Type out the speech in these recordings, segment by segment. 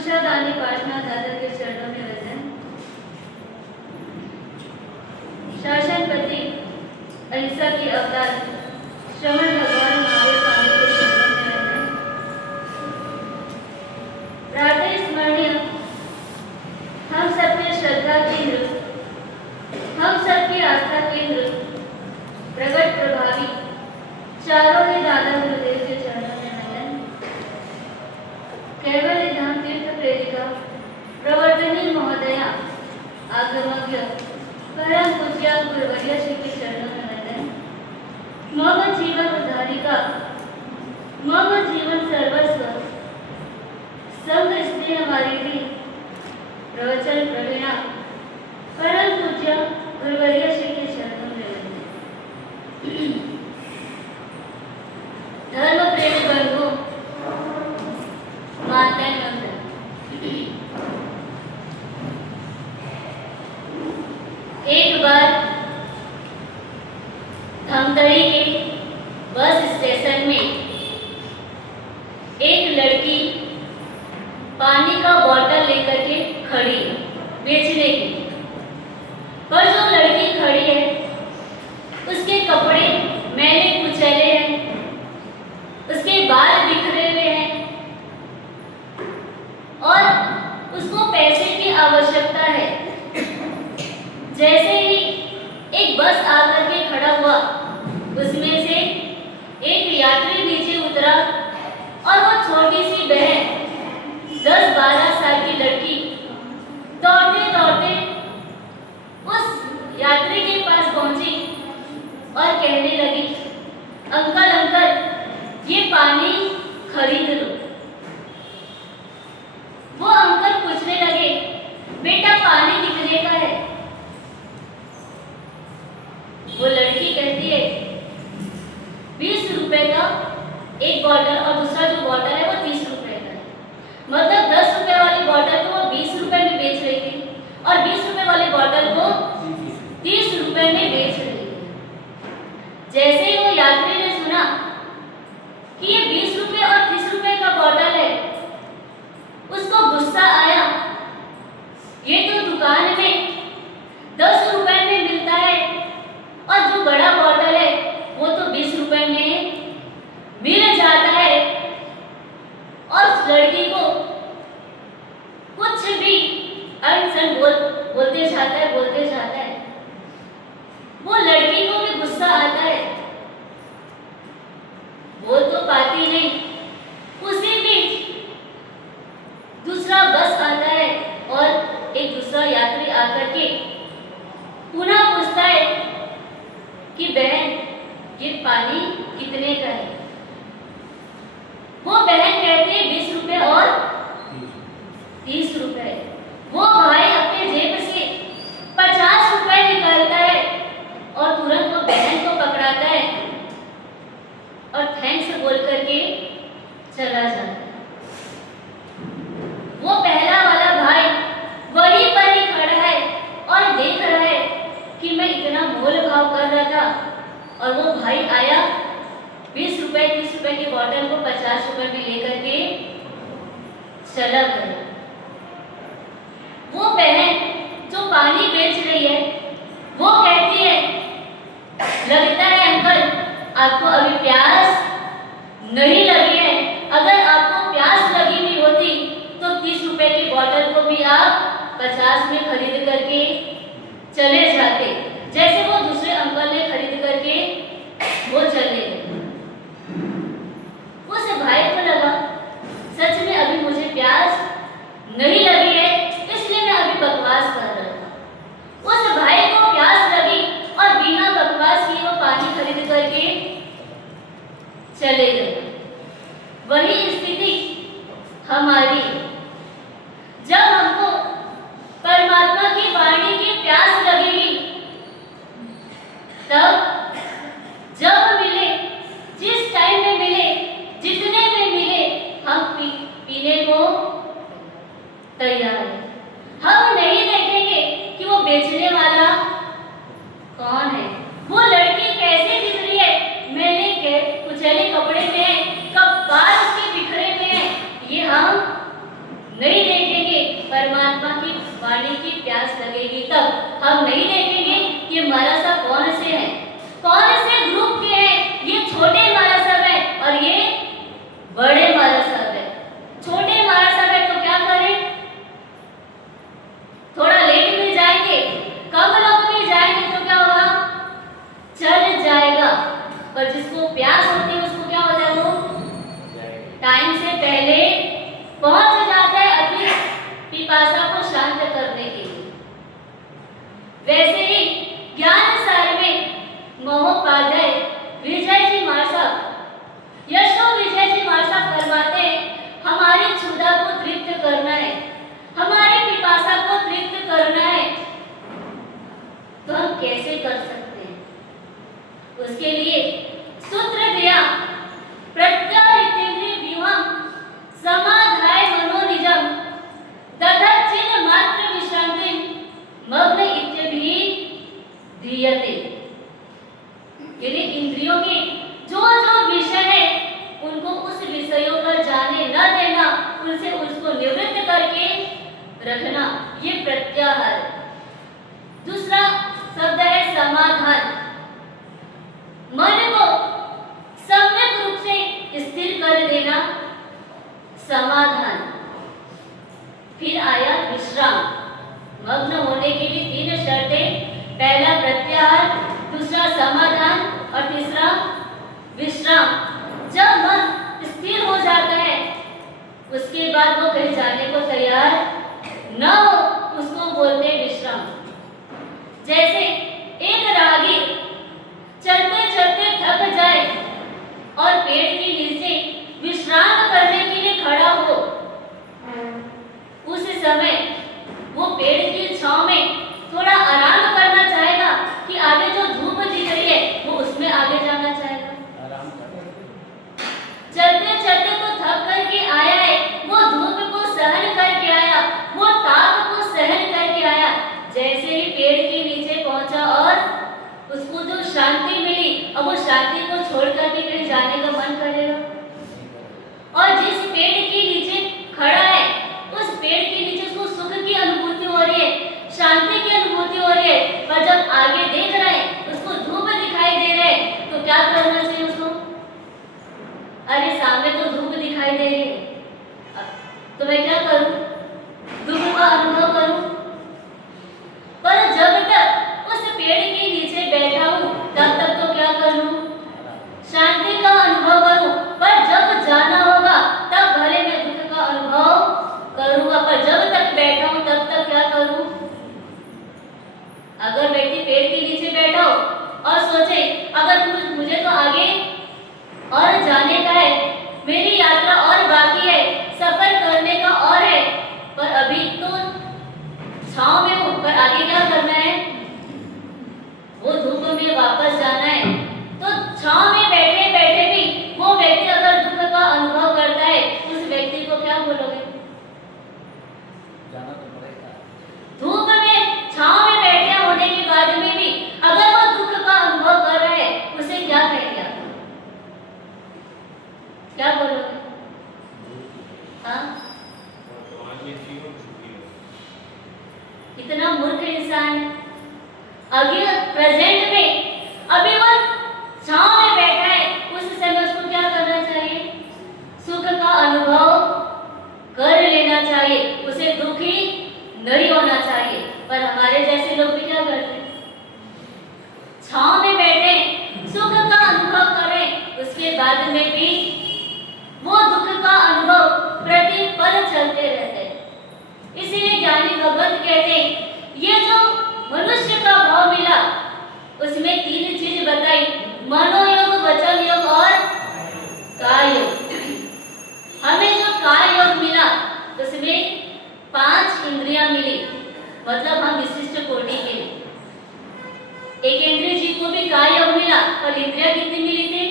कुशादानी पार्श्वनाथ दादा के चरणों में वंदन। शासनपति अहिंसा के अवतार श्रवण भगवान महावीर स्वामी के चरणों में वंदन। प्रातः स्मरणीय हम सबके श्रद्धा केंद्र, हम सबके आस्था केंद्र, प्रगट प्रभावी चारों के दादा गुरुदेव के चरणों में वंदन। कैवल्य धाम तीर्थ प्रेरिका प्रवर्तनी महोदया आगमज्ञ परम पूज्य गुरुवर्य श्री के चरणों में वंदन। मम जीवन उद्धारिका, मम जीवन सर्वस्व, संग स्नेह वारिधि प्रवचन प्रवीणा परम पूज्य गुरुवर्य श्री के चरणों में वंदन। धर्म प्रेमी बंधु माताएं वंदन। एक बार धमतरी के बस स्टेशन में एक लड़की पानी का बोतल लेकर के खड़ी है बेचने के लिए। पर जो लड़की खड़ी है उसके कपड़े मैले कुचैले हैं, उसके बाल बिखरे हुए हैं और उसको पैसे की आवश्यकता है। जैसे ही एक बस आकर के खड़ा हुआ, उसमें से एक यात्री नीचे उतरा और वो छोटी सी बहन 10-12 साल की लड़की दौड़ते दौड़ते उस यात्री के पास पहुंची और कहने लगी, अंकल अंकल ये पानी खरीद लो। वो अंकल पूछने लगे, बेटा पानी कितने का है? वो लड़की कहती है 20 रुपए का एक बॉटल और दूसरा जो बॉटल है वो 30 रुपए का है। मतलब 10 रुपए वाली बॉटल को वो 20 रुपए में बेच रही थी और 20 रुपए वाली बॉटल को 30 रुपए में बेच रही थी। जैसे ही वो यात्री ने सुना कि ये 20 रुपए और 30 रुपए का बॉटल है, उसको गुस्सा आया। ये तो दुकान में 10 रुपए में मिलता है और जो बड़ा बॉटल है वो तो 20 रुपए में मिल जाता है। और उस लड़की को कुछ भी अनसन बोलते जाता है। वो लड़की को भी गुस्सा आता है, बोल तो पाती नहीं। उसी बीच दूसरा बस आता है और एक दूसरा यात्री आकर के पुनः पूछता है कि बहन ये पानी कितने का है? वो बहन कहती है 20 रुपए और 30 रुपए। वो भाई अपने जेब से 50 रुपए निकालता है और तुरंत वो बहन को पकड़ाता है और थैंक्स बोल करके चला जाता है। वो पहला वाला भाई वहीं पर ही खड़ा है और देख रहा है कि मैं इतना मोल भाव कर रहा था और वो भाई आया 20 रुपए 30 रुपए की बोतल को 50 रुपए में लेकर के चला गया। वो बहन जो पानी बेच रही है वो कहती है, लगता है अंकल आपको अभी प्यास नहीं लगी है। अगर आपको प्यास लगी हुई होती तो 30 रुपए की बोतल को भी आप 50 में खरीद करके चले जाते, जैसे वो दूसरे अंकल ने खरीद करके वो चले गए। उस भाई को लगा सच में अभी मुझे प्यास नहीं लगी है, इसलिए मैं अभी बकवास कर रहा था। उस भाई को प्यास लगी और बिना बकवास किए वो पानी खरीद करके चले गए। वही स्थिति हमारी, जब हमको परमात्मा की वाणी की प्यास लगेगी तब जब मिले, जिस टाइम में मिले, जितने में मिले, हम पीने को तैयार हैं। हम नहीं देखेंगे कि वो बेचने वाला कौन है, वो लड़की कैसे दिख रही है, मैंने कुचैले कपड़े में है, कब बाल उसके बिखरे में है, ये हम नहीं देखेंगे। पानी की प्यास लगेगी तब। हम नहीं देखेंगे कि मरासा कौन से हैं, कौन से ग्रुप के हैं। ये छोटे मरासा है और ये बड़े मरासा है। छोटे मरासा है तो क्या करें, थोड़ा लेट भी जाएंगे, कम लोग भी जाएंगे तो क्या होगा, चल जाएगा। पर जिसको प्यास होती है उसको क्या हो जाएगा, टाइम से पहले पहुंच जाता है अपनी पिपासा को शांत करने के लिए। वैसे ही ज्ञान सार में महोपाध्याय विजय जी मार्सा, यशो विजय जी मार्सा फरमाते हमारी क्षुधा को तृप्त करना है, हमारी पिपासा को तृप्त करना है, तो हम कैसे कर सकते हैं। उसके लिए सूत्र दिया, प्रत्यारितेन्द्रिय व्यूहम समाधाय मनोनिजम दधच्चिन मात्र विश्रांति मग्न इत्यभि धीयते। यानी इंद्रियों के जो जो विषय है उनको उस विषयों पर जाने न देना, उनसे उसको निवृत्त करके रखना, ये प्रत्याहार। दूसरा शब्द है समाधान, मन को सम्यक रूप से स्थिर कर देना, समाधान। फिर आया विश्राम। मग्न होने के लिए तीन शर्तें, पहला प्रत्याहार, दूसरा समाधान और तीसरा विश्राम। जब मन स्थिर हो जाता है उसके बाद वो कहीं जाने को तैयार न हो, उसको बोलते हैं विश्राम। जैसे एक रागी चलते चलते थक जाए और पेड़ के नीचे विश्राम करने के लिए खड़ा हो, उस समय वो पेड़ की छांव में थोड़ा आराम करना चाहेगा कि आगे जो धूप दिख रही है वो उसमें आगे जाना चाहेगा। चलते चलते तो थक करके आया है, वो धूप को सहन करके आया, वो ताप को सहन करके आया। जैसे ही पेड़ के नीचे पहुंचा और उसको जो शांति मिली, अब वो शांति को छोड़ करके कहीं जाने का मन करेगा। और जिस पेड़ के नीचे खड़ा है उस पेड़ के नीचे उसको सुख की अनुभूति हो रही है, शांति की अनुभूति हो रही है, पर जब आगे देख रहा है उसको धूप दिखाई दे रहा है तो क्या करना चाहिए उसको, अरे सामने तो धूप दिखाई दे रही है तो मैं क्या करूं, धूप का अनुभव करूं। पर जब तक उस पेड़ के नीचे बैठा हूं तब तक तो क्या करूं, शांति का अनुभव करूं। पर जब जाना होगा तब भले मैं दुख का अनुभव करूंगा, पर जब तक बैठा हूं तब तक क्या करूं। अगर व्यक्ति पेड़ के नीचे बैठा हो और सोचे अगर मुझे तो आगे और जाने का है, मेरी यात्रा और बाकी है, सफर करने का और है, पर अभी तो छांव में हूं, पर आगे क्या करना है, वो धूप में वापस जाना है। तो छांव में बैठे बैठे भी वो व्यक्ति अगर दुख का अनुभव करता है, उस व्यक्ति को क्या बोलोगे, जाना तो पड़ेगा। धूप में छांव में बैठे होने के बाद में भी अगर वो दुख का अनुभव कर रहा है, उसे क्या कहेंगे आप, क्या बोलोगे। हाँ, इतना मूर्ख इंसान अभी प्रेजेंट में अभी वो छांव में बैठा है, उस समय उसको क्या करना चाहिए, सुख का अनुभव कर लेना चाहिए, उसे दुखी नहीं होना चाहिए। पर हमारे जैसे लोग भी क्या करते हैं, छांव में बैठे सुख का अनुभव करें, उसके बाद में भी वो दुख का अनुभव प्रतिपल चलते रहते हैं। इसीलिए ज्ञानी भगवत कहते हैं ये जो मनुष्य का भाव मिला उसमें तीन चीज बताई, मनोयोग, वचन योग और काय योग। हमें जो काय योग मिला उसमें 5 इंद्रियां मिली, मतलब हम विशिष्ट कोटि के। एक इंद्रिय जी को भी काय योग मिला, पर इंद्रियां कितनी मिली थी,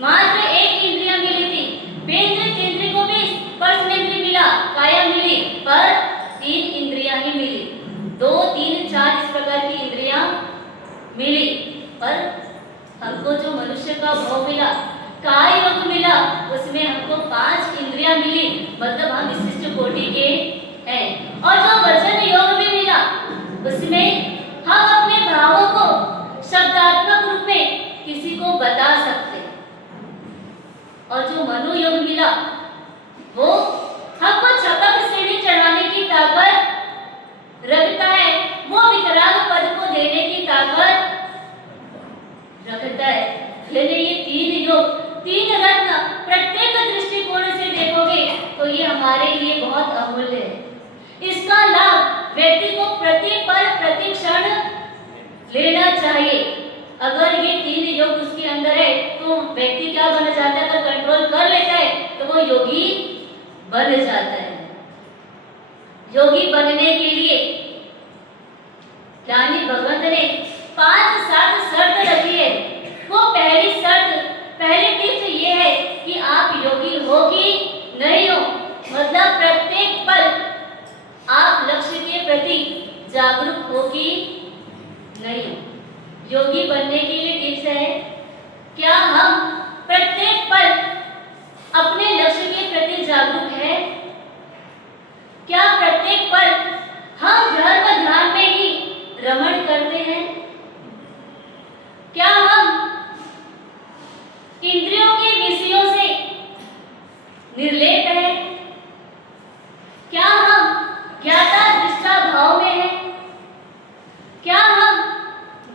मात्र एक इंद्रिया मिली थी। इंद्रिय को भी स्पर्शेंद्रिय मिला, काया मिली, पर 3 इंद्रियां ही मिली। 2, 3, 4 इस प्रकार की इंद्रियां मिली, पर हमको जो मनुष्य का भाव मिला, काय योग मिला, उसमें हमको 5 इंद्रियां मिली, मतलब हम विशिष्ट कोटि के हैं। और जो वचन योग भी उसमें हम अपने भावों को शब्दात्मक रूप में किसी को बता सकते हैं। और जो मनोयोग मिला वो हमको छपक सीढ़ी चढ़ाने की ताकत रखता है, वो विकराल पद को देने की ताकत रखता है। यानी ये तीन योग, तीन रत्न प्रत्येक दृष्टिकोण से देखोगे तो ये हमारे लिए बहुत अमूल्य है। इसका लाभ व्यक्ति को प्रति पल प्रति क्षण लेना चाहिए। अगर ये तीन योग उसके अंदर है तो व्यक्ति क्या बन जाता है? अगर कंट्रोल कर लेता है तो वो योगी बन जाता है। योगी बनने के लिए ज्ञानी भगवंत ने 5-7 शर्त रखी है। वो पहली शर्त, पहली टिप्स ये है कि आप योगी हो कि नहीं हो, मतलब प्रत्येक पल आप लक्ष्य के प्रति जागरूक हो कि नहीं हो। योगी बनने के लिए टिप्स है, क्या हम प्रत्येक पल अपने लक्ष्य के प्रति जागरूक है? क्या प्रत्येक पल हम धर्म ध्यान में ही रमण करते हैं? क्या हम इंद्रियों के विषयों से निर्लेप है? क्या हम ज्ञाता दृष्टा भाव में है? क्या हम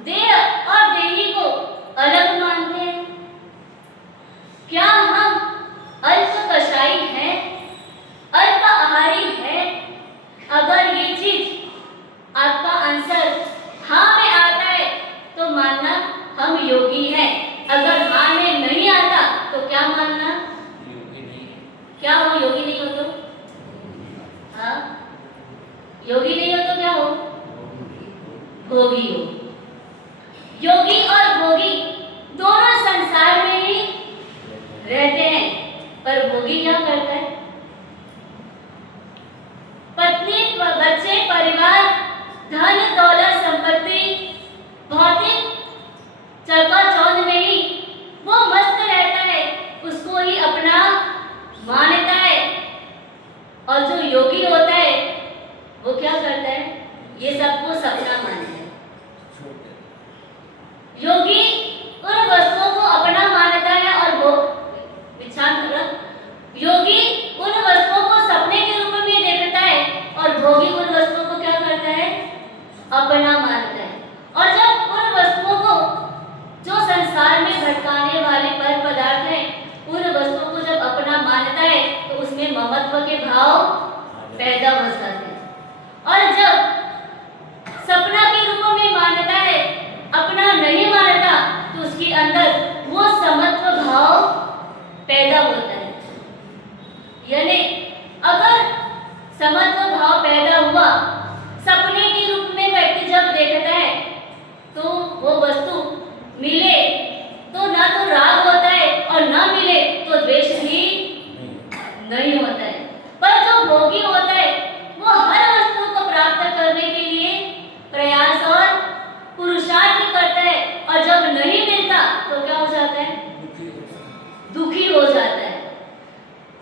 देह और देही को अलग मानते हैं? क्या हम अल्प कषाई हैं, अल्प आहारी है? अगर ये चीज आपका आंसर हाँ में आता है तो मानना हम योगी हैं। अगर हाँ में नहीं आता तो क्या मानना? योगी नहीं। क्या हो? योगी नहीं हो तो हाँ, योगी नहीं हो तो क्या हो? भोगी हो। योगी और भोगी दोनों संसार में ही रहते हैं, पर भोगी क्या करता है? पत्नी, बच्चे, परिवार, धन दौलत, संपत्ति, भौतिक चकाचौंध में ही वो मस्त रहता है, उसको ही अपना मानता है। और जो योगी होता है वो क्या करता है? ये सबको सपना मानता है। योगी उन वस्तुओं को अपना मानता है और वो योगी उन वस्तुओं को सपने के रूप में देखता है और भोगी उन वस्तुओं को क्या करता है? अपना मानता है। और जब उन वस्तुओं को, जो संसार में भटकाने वाले पर पदार्थ हैं, उन वस्तुओं को जब अपना मानता है तो उसमें ममत्व के भाव पैदा हो जाते हैं। और जब सपना के रूप में मानता है, अपना नहीं मानता, तो उसके अंदर वो समत्व भाव पैदा होता है। यानी अगर समत्व भाव पैदा हुआ, सपने के रूप में व्यक्ति जब देखता है तो वो वस्तु मिले तो ना तो राग होता है और ना मिले तो द्वेष भी नहीं होता है। पर जो भोगी होता है वो हर वस्तु को प्राप्त करने के लिए प्रयास और पुरुषार्थ करता है, और जब नहीं मिलता तो क्या हो जाता है? दुखी हो जाता है।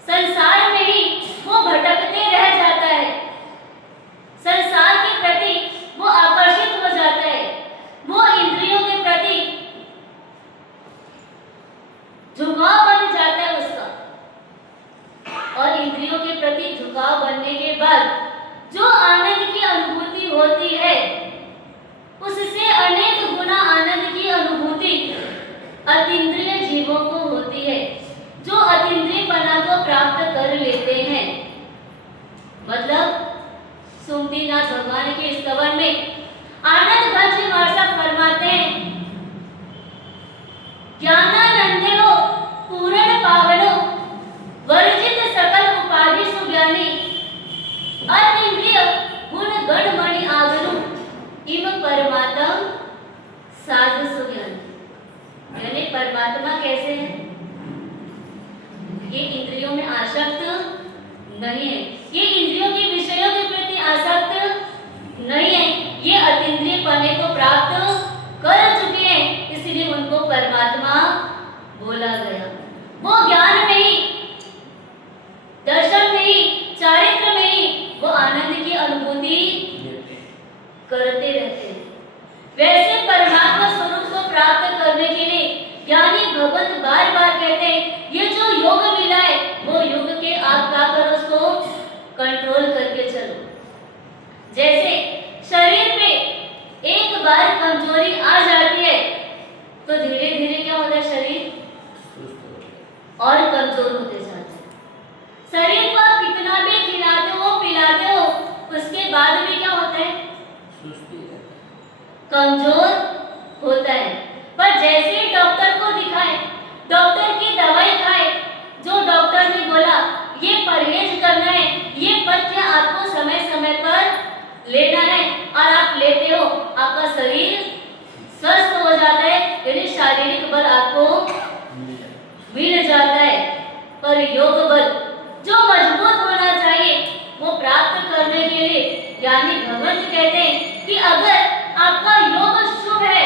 संसार में ही वो भटकते रह जाता है, संसार के प्रति वो आकर्षित हो जाता है, वो इंद्रियों के प्रति झुकाव बन जाता है उसका। और इंद्रियों के प्रति झुकाव बनने के बाद जो आनंद की अनुभूति होती है, उससे अनेक गुना आनंद की अनुभूति अतीन्द्रिय जीवों को होती है, जो अतीन्द्रियपना को प्राप्त कर लेते हैं। मतलब सुमतिनाथ भगवान के स्तवन में आनंद भंज मार्शक फरमाते हैं, ज्ञानानंदे हो पूर्ण पावनो वर्जित सकल उपाधि सुज्ञानी अतीन्द्रिय गुण गण मणि आगनु इम परमात्म साध सुज्ञानी। यानी परमात्मा कैसे है? ये इंद्रियों में आसक्त नहीं है, ये इंद्रियों के विषयों के प्रति आसक्त नहीं है, ये अतीन्द्रियपने को प्राप्त कर चुके हैं, इसलिए उनको परमात्मा बोला गया। वो ज्ञान में ही, दर्शन में ही, चारित्र में ही वो आनंद की अनुभूति करते रहते हैं। वैसे परमात्मा स्वरूप को प्राप्त करने के लिए ज्ञानी भगवत बार बार कहते हैं ये जो योग मिला है वो योग के आप क्या करो, उसको कंट्रोल करके चलो। जैसे शरीर पे एक बार कमजोरी आ जाती है तो धीरे धीरे क्या होता है, शरीर और कमजोर होते जाते हैं। शरीर को आप कितना भी खिलाते हो पिलाते हो उसके बाद भी क्या होता है, कमजोर होता है। पर जैसे ही डॉक्टर को दिखाए, डॉक्टर की दवाई खाए, जो डॉक्टर ने बोला ये परहेज करना है, ये पथ्य आपको समय समय पर लेना है और आप लेते हो, आपका शरीर स्वस्थ हो जाता है, यानी शारीरिक बल आपको मिल जाता है। पर योग बल जो मजबूत होना चाहिए वो प्राप्त करने के लिए ज्ञानी भगवत कहते हैं कि अगर आपका योग शुभ है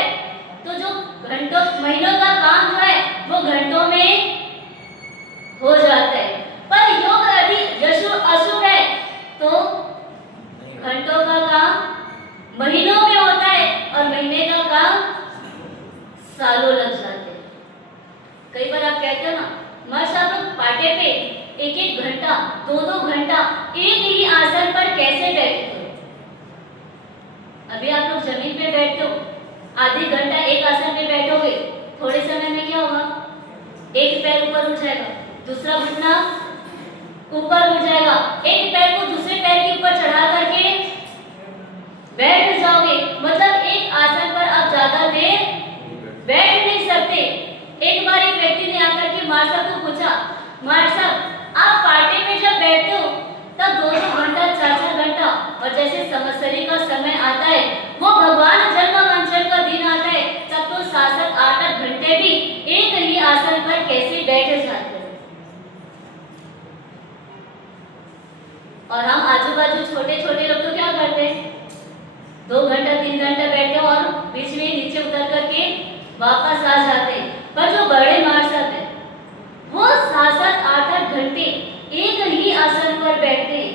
तो जो घंटों महीनों का काम जो है वो घंटों में हो जाता है। पर योग यदि अशुभ है तो घंटों का काम महीनों में होता है और महीने का काम सालों लग जाते हैं। कई बार आप कहते हो ना, मास्टर आप लोग पाटे पे एक एक घंटा दो दो घंटा एक ही आसन पर कैसे बैठते हो? अभी आप लोग जमीन पे बैठते हो, आधी घंटा एक आसन पे बैठोगे, थोड़े समय में क्या होगा, एक पैर ऊपर उठ जाएगा, दूसरा घुटना ऊपर उठ जाएगा, एक पैर को दूसरे पैर के ऊपर चढ़ा करके बैठ जाओगे। मतलब एक आसन पर आप ज्यादा देर बैठ नहीं सकते। एक बार एक व्यक्ति ने आकर के मार साहब को पूछा, मार साहब आप पार्टी में जब बैठते हो तब 2-2 घंटा 4-4 घंटा, और जैसे संवत्सरी का समय आता है वो भगवान जन्मांचल का दिन आता है तब तो 7-8 घंटे भी एक ही आसन पर कैसे बैठ जाते हैं। और हम आजू बाजू छोटे छोटे लोग तो क्या करते हैं, 2 घंटा 3 घंटा बैठते और बीच में नीचे उतर करके वापस आ जाते हैं। पर जो बड़े मार्शल हैं वो 7-8 घंटे एक ही आसन पर बैठते हैं,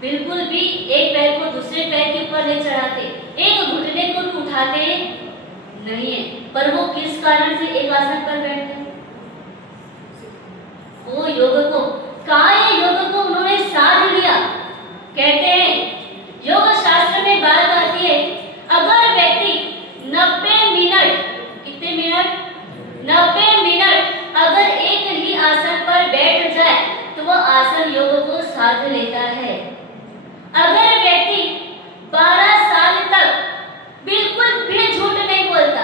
बिल्कुल भी एक पैर को दूसरे पैर के ऊपर नहीं चढ़ाते, एक घुटने को भी उठाते नहीं है। पर वो किस कारण से एक आसन पर बैठते हैं? वो योग को काय योग को उन्होंने साध लिया। कहते हैं योग शास्त्र में बात आती है, अगर व्यक्ति 90 मिनट, कितने मिनट, 90 मिनट अगर एक ही आसन पर बैठ जाए तो वह आसन योग को साध लेता है। अगर व्यक्ति 12 साल तक बिल्कुल भी झूठ नहीं बोलता,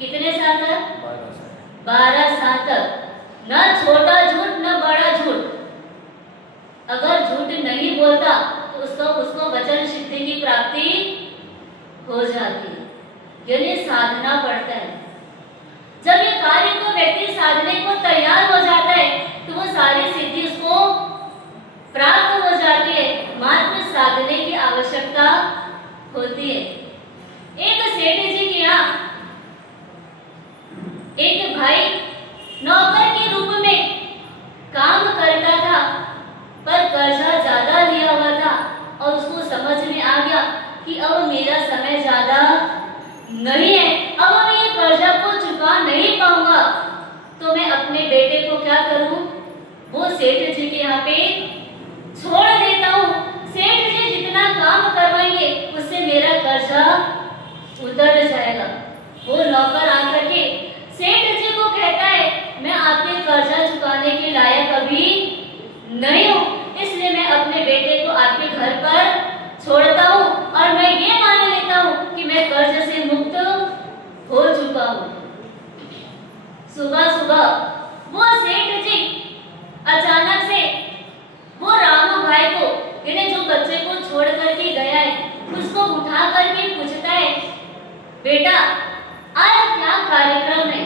कितने साल तक, 12 साल तक, न छोटा झूठ न बड़ा झूठ, अगर झूठ नहीं बोलता तो उसको वचन सिद्धि की प्राप्ति हो जाती है, यानी साधना पड़ता है। जब ये कार्य को व्यक्ति साधने को तैयार हो जाता है तो वो सारी सिद्धि उसको प्राप्त हो जाती है, मात्र साधने की आवश्यकता होती है। एक सेठ जी के यहाँ एक भाई नौकर के रूप में काम करता था, पर कर्जा ज्यादा लिया हुआ था और उसको समझ में आ गया कि अब मेरा समय ज्यादा नहीं है, अब मैं ये कर्जा को चुका नहीं पाऊंगा, तो मैं अपने बेटे को क्या करूं, वो सेठ जी के यहाँ पे छोड़ देता हूँ। सेठ जी जितना काम करवाएंगे उससे मेरा कर्जा उतर जाएगा। वो नौकर आकर के सेठ जी को कहता है, मैं आपके कर्जा चुकाने के लायक अभी नहीं हूँ, इसलिए मैं अपने बेटे को आपके घर पर छोड़ता हूँ और मैं ये मान लेता हूँ कि मैं कर्ज से मुक्त हो चुका हूँ। सुबह सुबह वो सेठ जी अचानक से वो रामू भाई को, यानी जो बच्चे को छोड़ करके गया है, उसको उठा करके पूछता है, बेटा आज क्या कार्यक्रम है?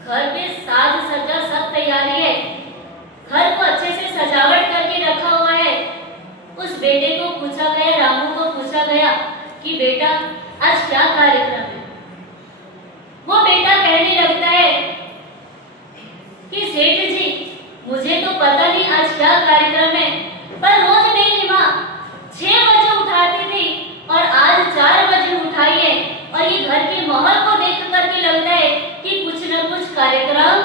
घर पे साज सज्जा सब तैयारी है, घर को अच्छे से सजावट करके रखा हुआ है। उस बेटे को पूछा गया, रामू को पूछा गया कि बेटा आज क्या कार्यक्रम है? वो बेटा कहने लगता है कि सेठ जी मुझे तो पता नहीं आज क्या कार्यक्रम है, पर रोज मेरी माँ 6 बजे उठाती थी और आज 4 बजे उठाई है, और ये घर के माहौल को देख करके लगता है कि कुछ न कुछ कार्यक्रम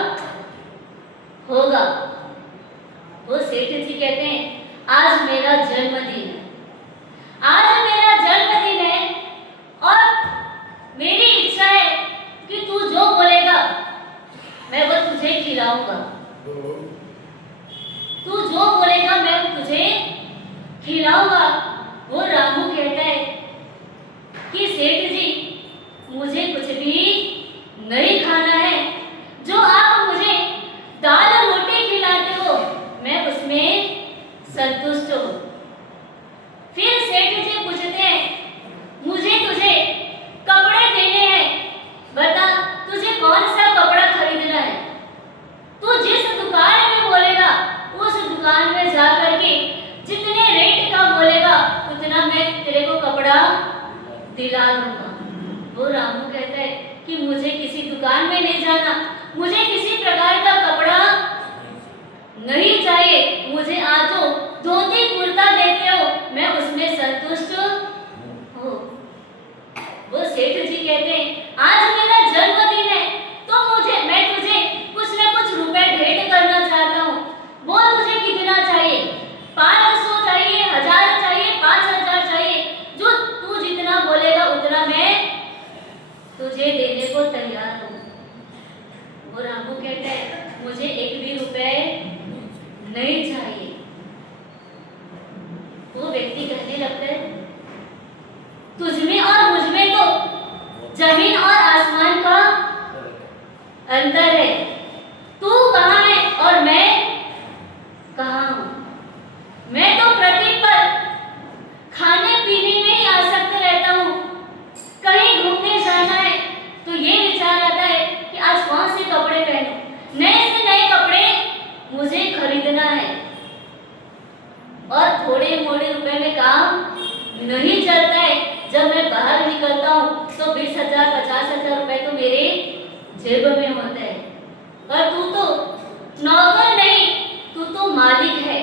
होगा। वो सेठ जी कहते हैं आज मेरा जन्मदिन है, आज मेरा जन्मदिन है और मेरी इच्छा है कि तू जो बोलेगा मैं वो तुझे खिलाऊंगा, तू जो बोलेगा मैं वो तुझे खिलाऊंगा। वो रामू कहता है कि सेठ जी मुझे कुछ भी नहीं खाना है, जो आप मुझे दाल रोटी खिलाते हो मैं उसमें संतुष्ट हूँ। फिर सेठ जी पूछते हैं मुझे तुझे कपड़े देने हैं, बता तुझे कौन सा कपड़ा खरीदना है। तू जिस दुकान में बोलेगा उस दुकान में जा करके जितने रेट का बोलेगा उतना मैं तेरे को कपड़ा दिला दूंगा। वो रामू कहता है कि मुझे किसी दुकान में नहीं जाना, मुझे किसी प्रकार का कपड़ा नहीं चाहिए, मुझे आज जो धोती कुर्ता देते हो मैं उसमें संतुष्ट हूँ। वो सेठ जी कहते हैं आज मेरा जन्मदिन है तो मैं तुझे कुछ न कुछ रुपए भेंट करना चाहता हूँ। वो तुझे कितना चाहिए? 500 चाहिए, 1000 चाहिए, 5000 चाहिए, जो तू जितना बोलेगा उतना मैं तुझे देने को तैयार हूँ। वो रामू कहता है मुझे एक भी रुपए नहीं चाहिए। वो व्यक्ति कहने लगता है तुझमें और मुझमें तो जमीन और आसमान का अंतर है, तू कहाँ है और मैं कहाँ हूँ। मैं तो प्रतिपल खाने पीने में ही आसक्त रहता हूँ, कहीं घूमने जाना है तो ये विचार आता है कि आज कौन से कपड़े पहनूं, नए से नए कपड़े मुझे खरीदना है, और थोड़े मोड़े रुपए में काम नहीं चलता है। जब मैं बाहर निकलता हूँ तो 20,000 50,000 रुपए तो मेरे जेब में होते हैं, और तू तो नौकर नहीं, तू तो मालिक है,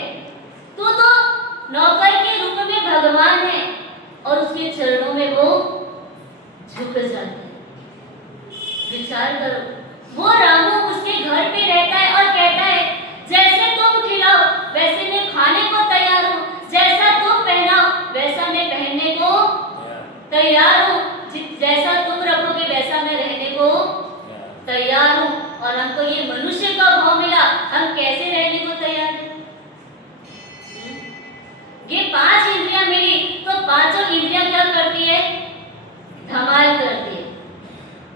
तू तो नौकर के रूप में भगवान है, और उसके चरणों में वो झुक जाते हैं। विचार करो, वो रामू उसके घर पे रहता है और कहता है जैसे तुम खिलाओ वैसे मैं खाने को तैयार हूँ, जैसा तुम पहनाओ वैसा मैं पहनने को तैयार हूँ, जैसा तुम रखोगे वैसा मैं रहने को तैयार हूँ। और हमको ये मनुष्य का भाव मिला, हम कैसे रहने को तैयार हैं? ये 5 इंद्रियां मिली तो पांचों इंद्रियां क्या करती है? धमाल करती है।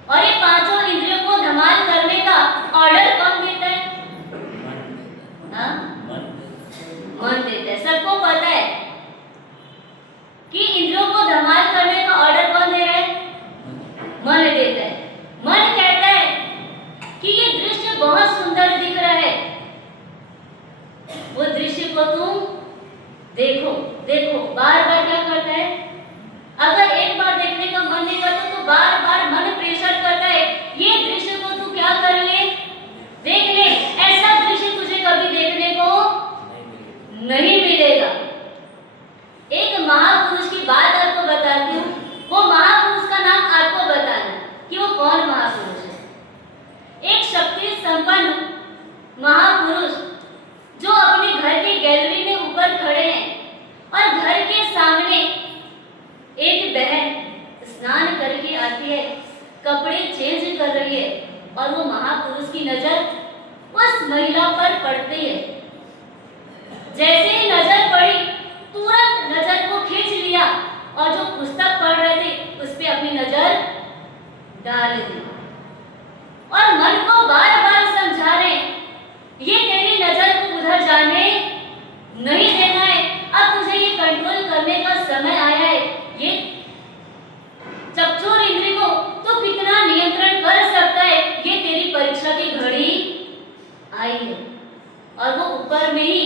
और ये पांचों इंद्रियों को धमाल करने का ऑर्डर कौन देता है? हाँ? मन देता है। सबको पता है कि इंद्रियों को धमाल करने का ऑर्डर कौन दे रहा है? मन देता है। मन कहता है कि ये दृश्य बहुत सुंदर दिख रहा है, वो दृश्य को तुम देखो देखो, बार बार क्या करता है? अगर एक बार देखने का मन नहीं करता तो बार बार मन प्रेशर करता है ये दृश्य को तू क्या कर ले, देख ले, ऐसा दृश्य तुझे कभी देखने को नहीं मिलेगा। एक महापुरुष की बात आपको बताती हूँ, वो महापुरुष का नाम आपको बताना कि वो कौन महापुरुष है। एक शक्ति संपन्न महापुरुष जो अपने घर की गैलरी में ऊपर खड़े हैं, और घर के सामने एक बहन स्नान करके आती है, कपड़े चेंज कर रही है, और वो महापुरुष की नजर उस महिला पर पड़ती है। जैसे ही नजर पड़ी तुरंत नजर को खींच लिया, और जो पुस्तक पढ़ रहे थे उस पे अपनी नजर डाल दी, और मन को बार बार समझा रहे ये तेरी नजर को उधर जाने नहीं देना है, अब तुझे ये कंट्रोल करने का समय आया है। ये चकचोर इंद्रिय को तो कितना नियंत्रण कर सकता है, ये तेरी परीक्षा की घड़ी आई है। और वो ऊपर में ही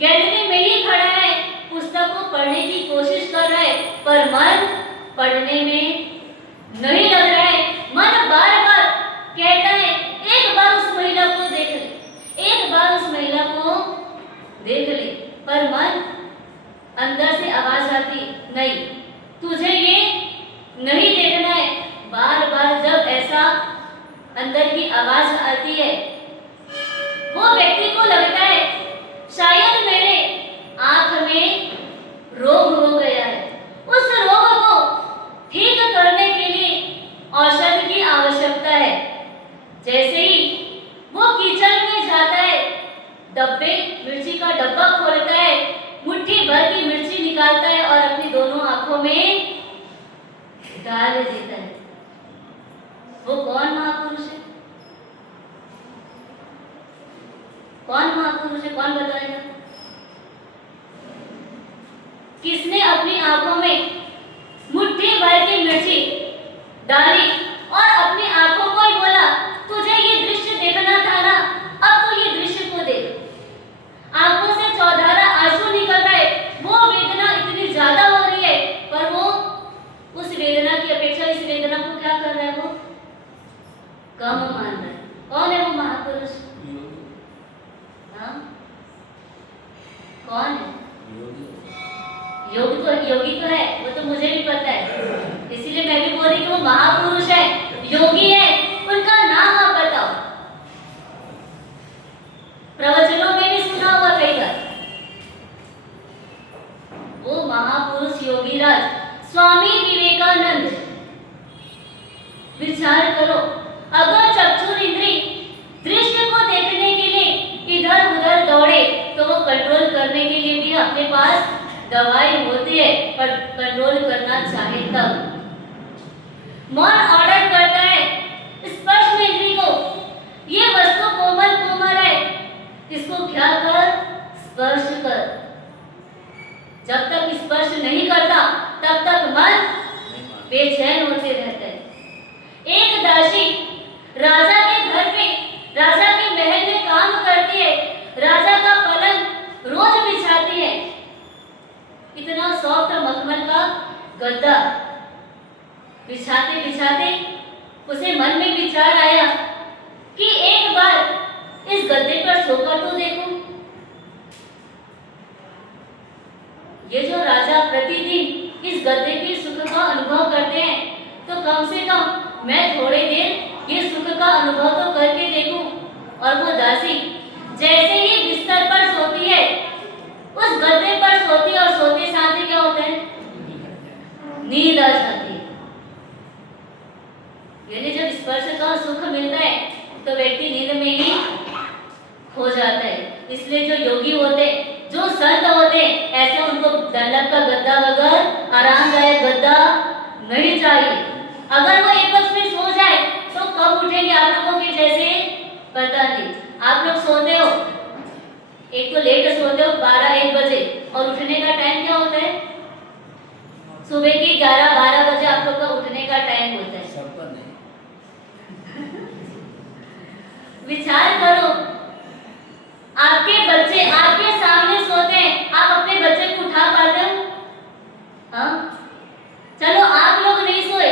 गैलरी में ही खड़ा है, पुस्तक को पढ़ने की कोशिश कर रहा है, पर मन पढ़ने में नहीं लग रहा है। मन बार बार कहता है एक बार उस महिला को देख ले, एक बार उस महिला को देख ले, पर मन अंदर से आवाज आती, नहीं तुझे ये नहीं देखना है। बार बार जब ऐसा अंदर की आवाज आती है, वो व्यक्ति को लगता है शायद मेरे आंख में रोग हो गया है। उस रोग को ठीक करने के लिए औषधि की आवश्यकता है। जैसे ही वो किचन में जाता है, मिर्ची का डब्बा खोलता है, मुट्ठी भर की मिर्ची निकालता है और अपनी दोनों आंखों में डाल देता है। वो कौन महापुरुष है? कौन महापुरुष है? कौन बताएगा? किसने अपनी आंखों में मुट्ठी भर की मिर्ची डाली और अपनी आंखों को ही बोला, तुझे ये दृश्य देखना था ना, अब तो ये दृश्य को देख। आंखों से चौधारा आंसू निकल रहा है, वो वेदना इतनी ज्यादा हो रही है, पर वो उस वेदना की अपेक्षा इस वेदना को क्या कर रहा है? वो कम मान रहा है। कौन है वो महापुरुष? हाँ, कौन है? योगी तो है, वो तो मुझे भी पता है, इसीलिए मैं भी बोल रही कि वो महापुरुष है, योगी है। उनका नाम आप बताओ। प्रवचनों में भी सुना होगा कई बार। वो महापुरुष योगीराज स्वामी विवेकानंद। विचार करो, अगर चक्षुर इंद्री दृश्य को देखने के लिए इधर उधर दौड़े तो वो कंट्रोल करने के लिए भी अपने पास दवाई होती है, पर कंट्रोल करना चाहे तब। मन ऑर्डर करता है स्पर्श इंद्री को, ये वस्तु कोमल कोमल है, इसको क्या कर? स्पर्श कर। जब तक स्पर्श नहीं करता तब तक मन बेचैन होते रहता है। एक दासी राजा के घर पे, राजा के महल में काम करती है, राजा का पलंग रोज बिछाती है। इतना सॉफ्ट मखमल का गद्दा बिछाते बिछाते उसे मन में विचार आया कि एक बार इस गद्दे पर सोकर तो देखूं। ये जो राजा प्रतिदिन इस गद्दे के सुख का अनुभव करते हैं, तो कम से कम मैं थोड़ी देर ये सुख का अनुभव तो करके देखूं। और वो दासी जैसे ही बिस्तर पर सोती है, उस गद्दे पर सोती है, और सोते साथ ही क्या होता है? नींद आ जाती है। यानी जब स्पर्श का सुख मिलता है तो व्यक्ति नींद में ही खो जाता है। इसलिए जो योगी होते, जो संत होते, ऐसे उनको डंडक का गद्दा वगैरह आरामदायक गद्दा नहीं चाहिए। अगर वो एक वक्त में सो जाए तो कब उठेंगे आप लोगों के जैसे पता नहीं। आप लोग सोते हो, एक तो लेट सोते हो 12-1 बजे, और उठने का टाइम क्या होता है? सुबह के 11-12 बजे आप लोग का उठने का टाइम होता है। विचार करो, आपके बच्चे आपके सामने सोते हैं, आप अपने बच्चे को उठा पाते हो? हाँ, चलो आप लोग नहीं सोए,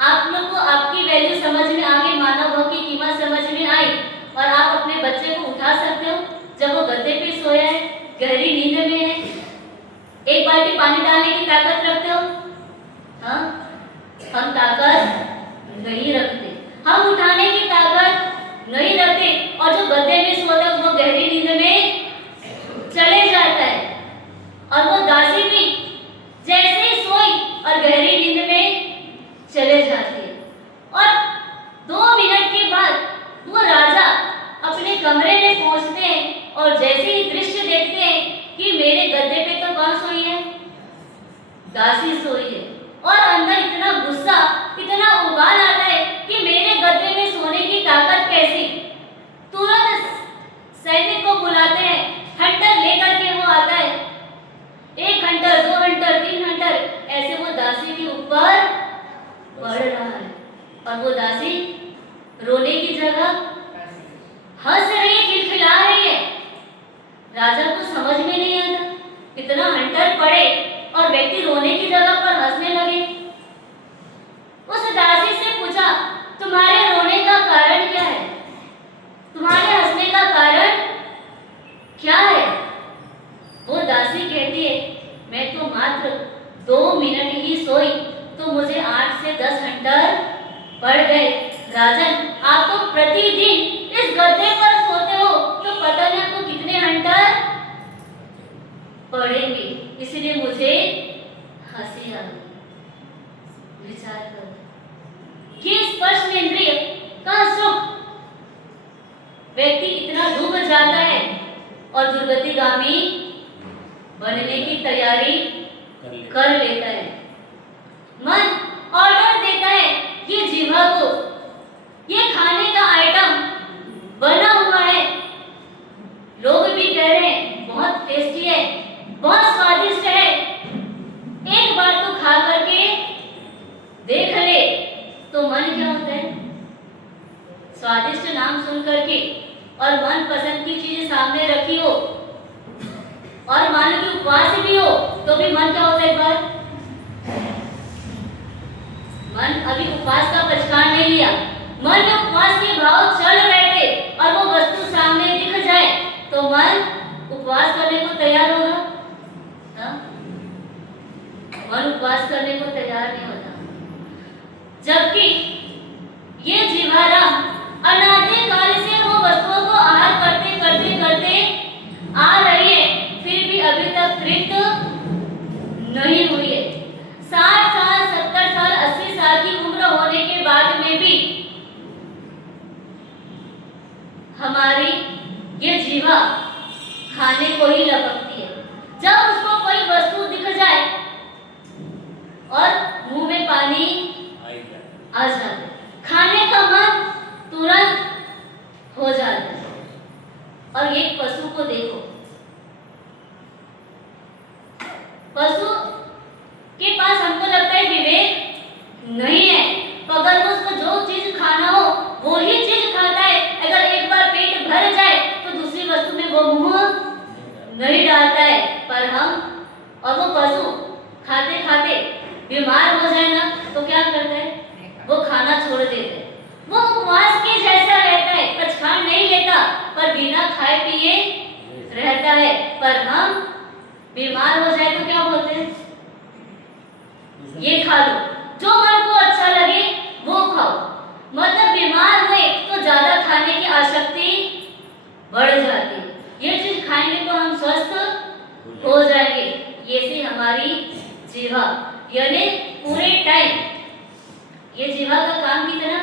आप लोग को आपकी वैल्यू समझ में आ गई, मानव भाव की कीमत समझ में आई, और आप अपने बच्चे को उठा सकते हो जब वो गद्दे पे सोया है, गहरी नींद में है। एक बाल्टी पानी डालने की ताकत रखते हो? हाँ, हम ताकत नहीं रखते, हम उठाने की ताकत नहीं रखते, और जो गद्दे में सोता है वो गहरी नींद में चले जाता है। और वो दासी भी जैसे ही सोई और गहरी नींद में चले जाती है, और 2 मिनट के बाद वो राजा अपने कमरे में पहुंचते हैं, और जैसे ही दृश्य देखते हैं कि मेरे गद्दे पे तो कौन सोई है? दासी सोई है। और अंदर इतना गुस्सा, इतना उबाल आता है कि मेरे गद्दे में सोने की ताकत कैसी? तुरंत सैनिक को बुलाते हैं, हंटर लेकर के वो आता है। 1 हंटर, 2 हंटर, 3 हंटर, ऐसे वो दासी के ऊपर बढ़ रहा है, और वो दासी रोने की जगह हंस रही है, खिलखिला रही है। राजा को समझ में नहीं आता, इतना हंटर पड़े और व्यक्ति रोने की जगह पर हंसने लगे। उस दासी से पूछा, तुम्हारे रोने का कारण क्या है? तुम्हारे हंसने का कारण क्या है? वो दासी कहती है, मात्र 2 मिनट ही सोई तो मुझे 8 से 10 हंटर पड़ गए। राजन, आप तो प्रतिदिन इस गद्दे पर सोते हो तो पता नहीं आपको कितने हंटर पड़ेंगे, इसलिए मुझे हंसी आ गई। विचार करो कि स्पर्श इंद्रिय का सुख व्यक्ति इतना डूब जाता है और दुर्गतिगामी बनने की तैयारी कर लेता है। मन ऑर्डर देता है ये जीवा को, ये खाने का आइटम बना हुआ है। लोग भी कह रहे हैं बहुत टेस्टी है, बहुत स्वादिष्ट है, एक बार तो खा करके देख ले। तो मन क्या होता है? स्वादिष्ट नाम सुन करके और मन पसंद की चीजें सामने रखी हो और मान लो कि उपवास भी हो तो भी मन क्या होता है? एक बार मन अभी उपवास का पचकार नहीं लिया, मन में उपवास के भाव चल रहे थे और वो वस्तु सामने दिख जाए तो मन उपवास करने को तैयार होगा? मन उपवास करने को तैयार नहीं होता। जबकि ये जीवाराम अनादि काल से वो वस्तुओं को आहार करते करते करते आ रही है, फिर भी अभी तक तृप्त नहीं हुई है। 60 साल 70 साल 80 साल की उम्र होने के बाद में भी हमारी ये जीवा खाने को ही लपकती है। जब उसको कोई वस्तु दिख जाए और मुंह में पानी आ जाता है, खाने का मन तुरंत हो जाता है। और एक पशु को देखो, पशु के पास हमको लगता है विवेक नहीं है, अगर उसको जो चीज खाना हो वो ही चीज खाता है। अगर एक बार पेट भर जाए तो दूसरी वस्तु में वो मुंह नहीं डालता है। पर हम और वो पशु खाते खाते बीमार हो जाए ना तो क्या करता है? वो खाना छोड़ देते हैं। वो उपवास के जैसा रहता है, पचखान नहीं लेता पर बिना खाए पिए रहता है। पर हम बीमार हो जाए तो क्या बोलते हैं? ये खा लो, जो मन को अच्छा लगे वो खाओ। मतलब बीमार हुए तो ज्यादा खाने की आसक्ति बढ़ जाती है। ये चीज खाएंगे तो हम स्वस्थ हो जाएंगे। ये से हमारी जीवा यानी पूरे टाइम ये जीवा का काम की तरह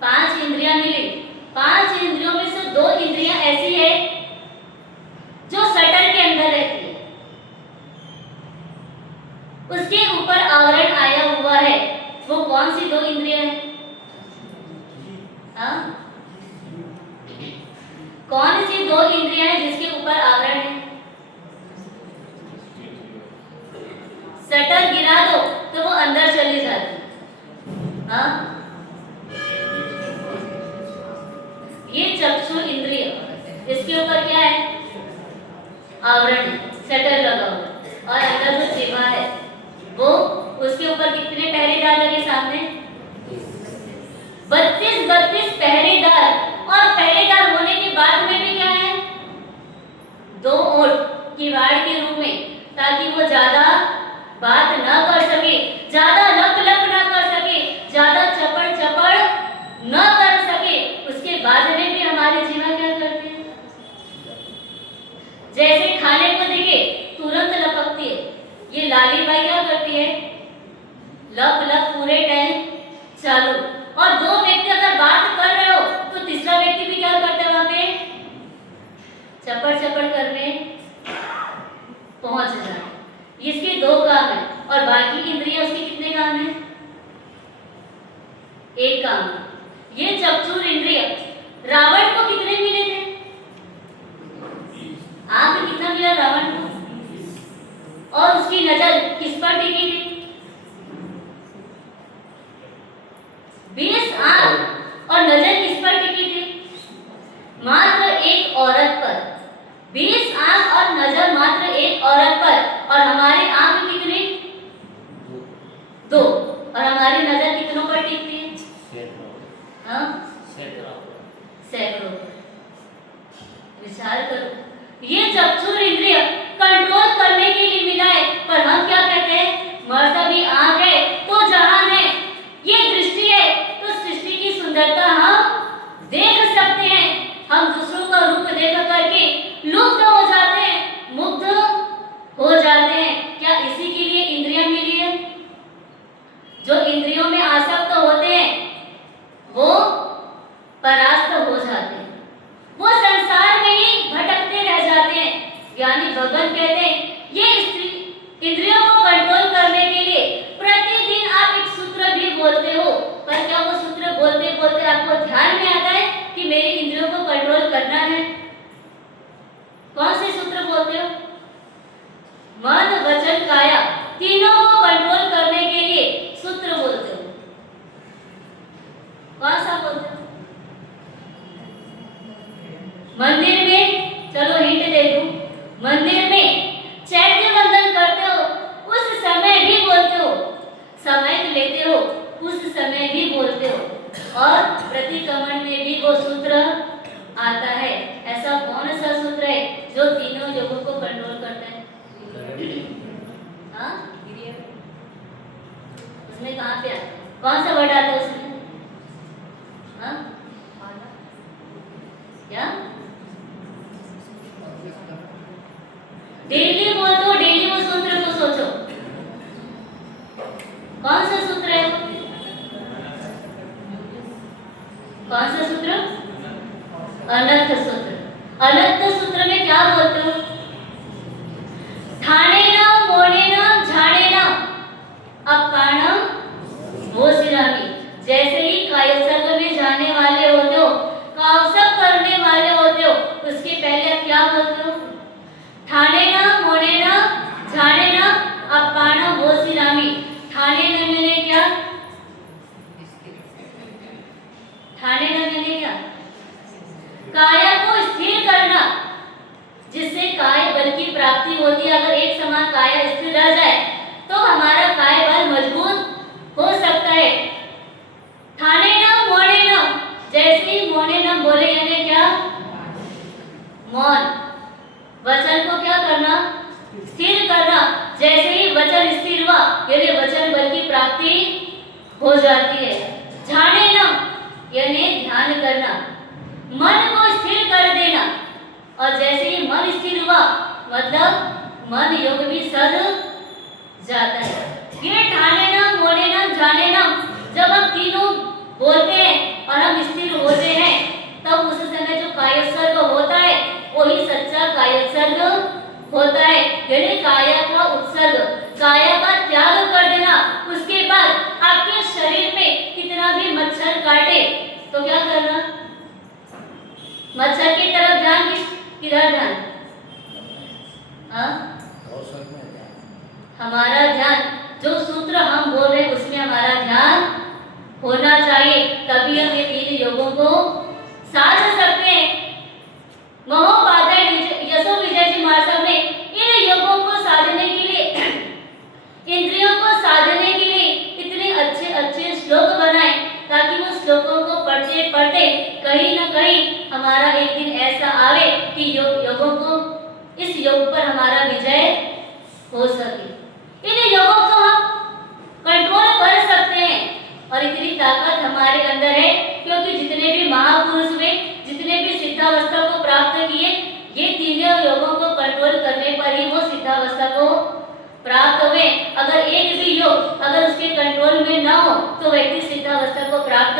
5 इंद्रियां मिली। 5 इंद्रियों में से 2 इंद्रियां ऐसी है जो शटर के अंदर रहती है, उसके ऊपर आवरण आया हुआ है। वो कौन सी 2 इंद्रियां हैं? हाँ, कौन सी 2 इंद्रियां हैं जिसके ऊपर आवरण है? शटर गिरा दो तो वो अंदर चली जाती। हाँ, ये चक्षु इंद्रिय, इसके ऊपर क्या है? आवरण, शटर लगा हुआ। और अंदर जो जीवा है वो, उसके ऊपर कितने पहरेदार लगे सामने? 32 पहरेदार। और पहरेदार होने के बाद में भी क्या है? 2 ओट किवाड़ के रूप में, ताकि वो ज्यादा बात न कर सके, ज्यादा लप लप न कर सके, ज्यादा चपड़ चपड़ न कर सके। उसके बाद में भी हमारे जीवा क्या करते हैं? जैसे खाने को देखे तुरंत लपकती है। ये लाली बाई क्या करती है? लप लप पूरे टाइम चालू। और 2 व्यक्ति अगर बात कर रहे हो तो तीसरा व्यक्ति भी क्या करता है? वहां पे चपड़ चपड़ करने पहुंच जाए। इसके 2 काम है और बाकी इंद्रियां उसके कितने काम है? 1 काम। ये चक्षुर इंद्रिय रावण को कितने मिले थे? आंख कितना मिला रावण को? और उसकी नजर किस पर टिकी थी? 20 आंख और नजर किस पर टिकी थी? मात्र एक औरत पर। 20 आंख और नजर मात्र एक औरत पर। और हमारी आंख कितनी? 2। और हमारी नजर कितनों पर टिकती है? हाँ, सैकड़ों पर। विचार करो, ये चक्षुर इंद्रिय कंट्रोल करने के लिए मिला है। पर हम क्या कहते हैं, मर्द भी आंख है तो जहान है, ये दृष्टि है तो सृष्टि की सुंदरता हम देख सकते हैं। हम दूसरों का रूप देख करके लुप्त हो जाते हैं, मुग्ध हो जाते हैं। क्या इसी के लिए इंद्रियां मिली है? जो इंद्रियों में आसक्त होते हैं वो परास्त हो जाते हैं, वो संसार में ही भटकते रह जाते हैं। यानी भगवान कहते हैं ये इंद्रियों को कंट्रोल करने के लिए प्रतिदिन आप एक सूत्र भी बोलते हो, पर क्या वो सूत्र बोलते बोलते आपको ध्यान में आता है कि मेरी इंद्रियों को कंट्रोल करना है? कौन से सूत्र बोलते हो? मन वचन काया तीनों को कंट्रोल करने के लिए सूत्र बोलते हो। कौन सा बोलते हो? मंदिर में, चलो हिंट दे दूं, मंदिर में चैत्य वंदन करते हो उस समय भी बोलते हो, समय लेते हो उस समय भी बोलते हो, और प्रतिक्रमण में भी वो सूत्र आता है। ऐसा कौन सा सूत्र है जो तीनों योगों को कंट्रोल करता है? हाँ, उसमें कहाँ पे आता है? कौन सा वर्ड आता है उसमें? हाँ, क्या डेली बोल दो, डेली वो सूत्र को सोचो, कौन सा सूत्र है? कौन सा सूत्र? अनर्थ सूत्र। अनर्थ सूत्र में क्या बोलते हो? ठाणे न मोणे न झाणे न अपाणम भोसिरामी। जैसे ही कायसर्ग में जाने वाले होते हो, कावसक करने वाले होते हो, उसके पहले आप क्या बोलते हो? ठाणे न मोणे न झाणे न अपाणम भोसिरामी। ठाणे न मैंने क्या? ठाणे न मैंने क्या? काया को स्थिर करना, जिससे काय बल की प्राप्ति होती है। अगर एक समान काया स्थिर रह जाए तो हमारा काय बल मजबूत हो सकता है। ठाणे न मोणे न, जैसे ही मोणे न बोले यानी क्या? मौन। वचन को क्या करना? स्थिर करना। जैसे ही वचन स्थिर हुआ यानी वचन बल की प्राप्ति हो जाती है। झाणे न यानी ध्यान करना, मन को स्थिर कर देना, और जैसे ही मन स्थिर हुआ मतलब मन योग भी सद जाता है। ये ठाणे न मोणे न झाणे न जब हम तीनों बोलते हैं और हम स्थिर होते हैं तब उस समय जो कायसर्ग होता है वही सच्चा कायसर्ग होता है। यानी काया का उत्सर्ग, काया का त्याग कर देना। उसके बाद आपके शरीर में कितना भी मच्छर काटे तो क्या करना? मच्छर की तरफ ध्यान, किधर ध्यान? हमारा ध्यान जो सूत्र हम बोल रहे हैं उसमें हमारा ध्यान होना चाहिए, तभी हम ये तीन योगों को साध सकते हैं। महोपाध्याय यशो विजय जी महाराज ने इन योगों को साधने के लिए, इंद्रियों को साधने के लिए इतने अच्छे अच्छे श्लोक बनाए ताकि वो श्लोकों को पढ़ते पढ़ते कहीं ना कहीं हमारा एक दिन ऐसा आवे कि योगों को, इस योग पर हमारा विजय हो सके। इन योगों को हम कंट्रोल कर सकते हैं और इतनी ताकत हमारे अंदर है क्योंकि जितने भी महापुरुष हुए, जितने भी सिद्धावस्था को प्राप्त किए, ये तीनों योगों को कंट्रोल करने पर ही वो सिद्धावस्था को प्राप्त हुए। अगर एक भी योग अगर उसके कंट्रोल में ना हो तो व्यक्ति सिद्धावस्था को प्राप्त